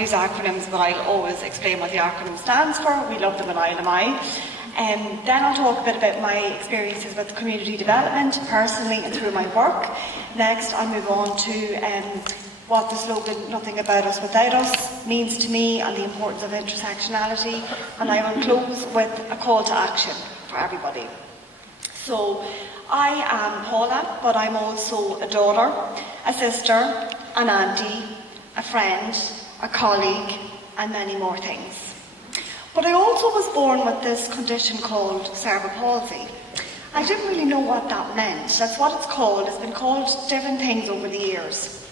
use acronyms, but I'll always explain what the acronym stands for. We love them at ILMI. Then I'll talk a bit about my experiences with community development, personally and through my work. Next, I'll move on to what the slogan, "Nothing about us without us," means to me and the importance of intersectionality. And I will close with a call to action for everybody. So, I am Paula, but I'm also a daughter, a sister, an auntie, a friend, a colleague, and many more things. But I also was born with this condition called cerebral palsy. I didn't really know what that meant. That's what it's called. It's been called different things over the years.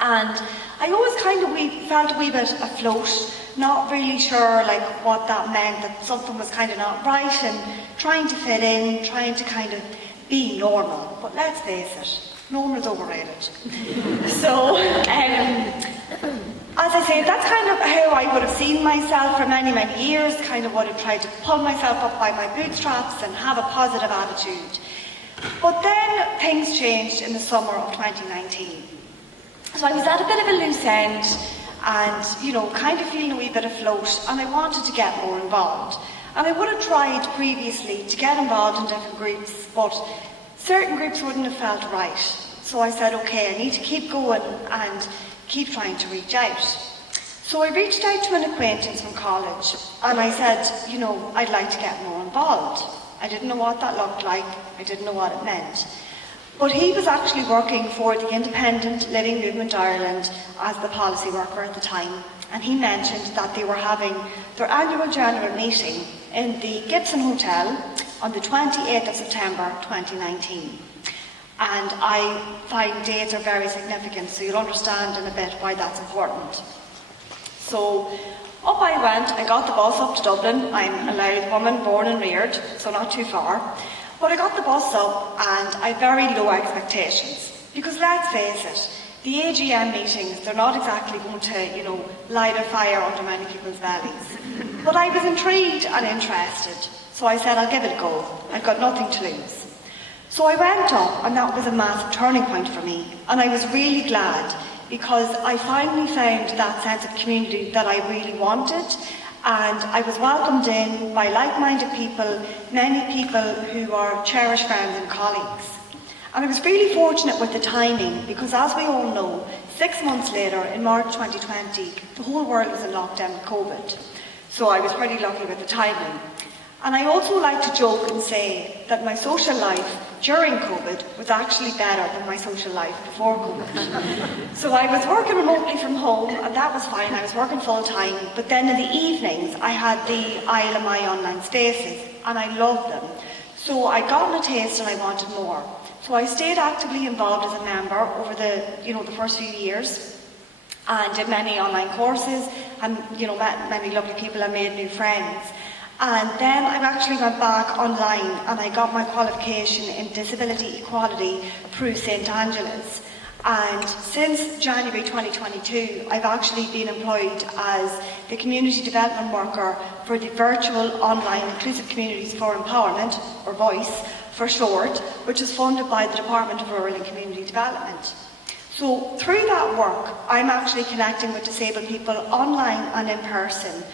And I always kind of felt a wee bit afloat, not really sure like what that meant, that something was kind of not right, and trying to fit in, trying to kind of be normal. But let's face it, normal's overrated. So, as I say, that's kind of how I would have seen myself for many, many years, kind of would have tried to pull myself up by my bootstraps and have a positive attitude. But then things changed in the summer of 2019. So I was at a bit of a loose end and, you know, kind of feeling a wee bit afloat, and I wanted to get more involved. And I would have tried previously to get involved in different groups, but certain groups wouldn't have felt right. So I said, okay, I need to keep going and keep trying to reach out. So I reached out to an acquaintance from college, and I said, you know, I'd like to get more involved. I didn't know what that looked like, I didn't know what it meant. But he was actually working for the Independent Living Movement Ireland as the policy worker at the time, and he mentioned that they were having their annual general meeting in the Gibson Hotel on the 28th of September 2019. And I find dates are very significant, so you'll understand in a bit why that's important. So up I went, I got the bus up to Dublin. I'm a Louth woman, born and reared, so not too far. But I got the bus up and I had very low expectations. Because let's face it, the AGM meetings, they're not exactly going to, you know, light a fire under many people's bellies. But I was intrigued and interested, so I said I'll give it a go. I've got nothing to lose. So I went up, and that was a massive turning point for me. And I was really glad, because I finally found that sense of community that I really wanted. And I was welcomed in by like-minded people, many people who are cherished friends and colleagues. And I was really fortunate with the timing, because as we all know, 6 months later, in March 2020, the whole world was in lockdown with COVID. So I was pretty lucky with the timing. And I also like to joke and say that my social life during COVID was actually better than my social life before COVID. So I was working remotely from home, and that was fine. I was working full time, but then in the evenings I had the ILMI online spaces, and I loved them. So I got a taste and I wanted more. So I stayed actively involved as a member over the first few years, and did many online courses, and met many lovely people and made new friends. And then I actually went back online and I got my qualification in disability equality through St Angela's. And since January 2022, I've actually been employed as the community development worker for the virtual online Inclusive Communities for Empowerment, or VOICE for short, which is funded by the Department of Rural and Community Development. So through that work, I'm actually connecting with disabled people online and in person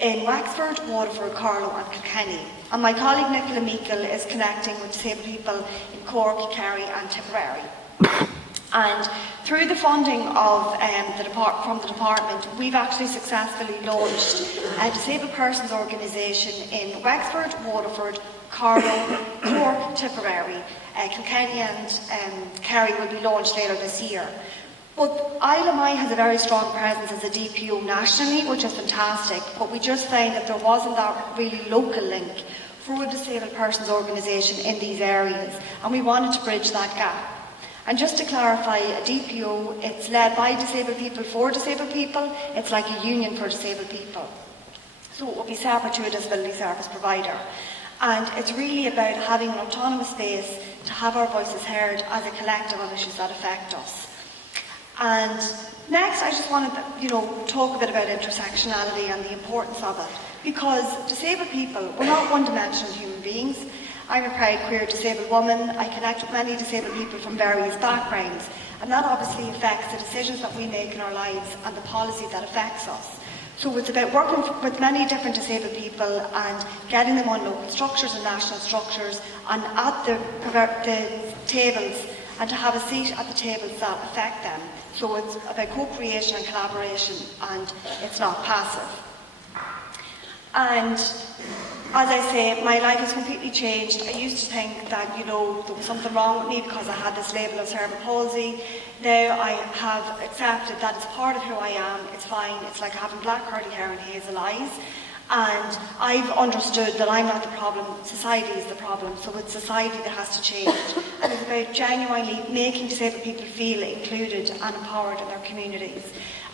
in Wexford, Waterford, Carlow and Kilkenny. And my colleague Nicola Meikle is connecting with disabled people in Cork, Kerry and Tipperary. And through the funding of from the department, we've actually successfully launched a disabled persons organisation in Wexford, Waterford, Carlow, Cork, Tipperary. Kilkenny and Kerry will be launched later this year. But ILMI has a very strong presence as a DPO nationally, which is fantastic, but we just found that there wasn't that really local link for a disabled persons organisation in these areas, and we wanted to bridge that gap. And just to clarify, a DPO, it's led by disabled people for disabled people. It's like a union for disabled people. So it will be separate to a disability service provider. And it's really about having an autonomous space to have our voices heard as a collective on issues that affect us. And next, I just wanted to talk a bit about intersectionality and the importance of it, because disabled people, we're not one-dimensional human beings. I'm a proud queer disabled woman. I connect with many disabled people from various backgrounds, and that obviously affects the decisions that we make in our lives and the policy that affects us. So it's about working with many different disabled people and getting them on local structures and national structures and at the tables, and to have a seat at the tables that affect them. So it's about co-creation and collaboration, and it's not passive. And as I say, my life has completely changed. I used to think that, there was something wrong with me because I had this label of cerebral palsy. Now I have accepted that it's part of who I am. It's fine. It's like having black curly hair and hazel eyes. And I've understood that I'm not the problem, society is the problem, so it's society that has to change. And it's about genuinely making disabled people feel included and empowered in their communities.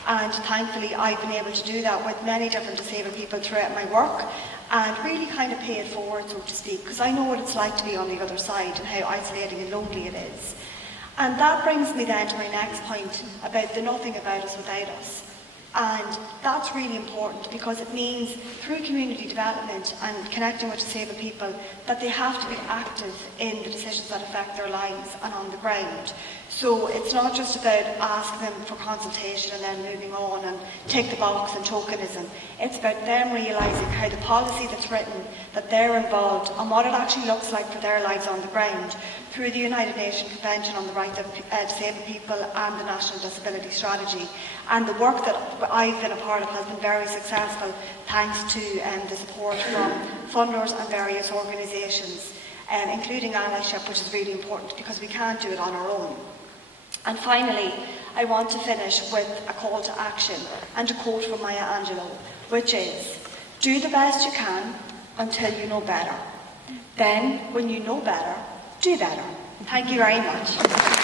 And thankfully I've been able to do that with many different disabled people throughout my work, and really kind of pay it forward, so to speak, because I know what it's like to be on the other side and how isolating and lonely it is. And that brings me then to my next point about the nothing about us without us. And that's really important because it means through community development and connecting with disabled people that they have to be active in the decisions that affect their lives and on the ground. So it's not just about asking them for consultation and then moving on and tick the box and tokenism. It's about them realising how the policy that's written, that they're involved and what it actually looks like for their lives on the ground through the United Nations Convention on the Rights of Disabled People and the National Disability Strategy. And the work that I've been a part of has been very successful thanks to the support from funders and various organisations, including allyship, which is really important because we can't do it on our own. And finally, I want to finish with a call to action and a quote from Maya Angelou, which is, "Do the best you can until you know better. Then, when you know better, do better." Thank you very much.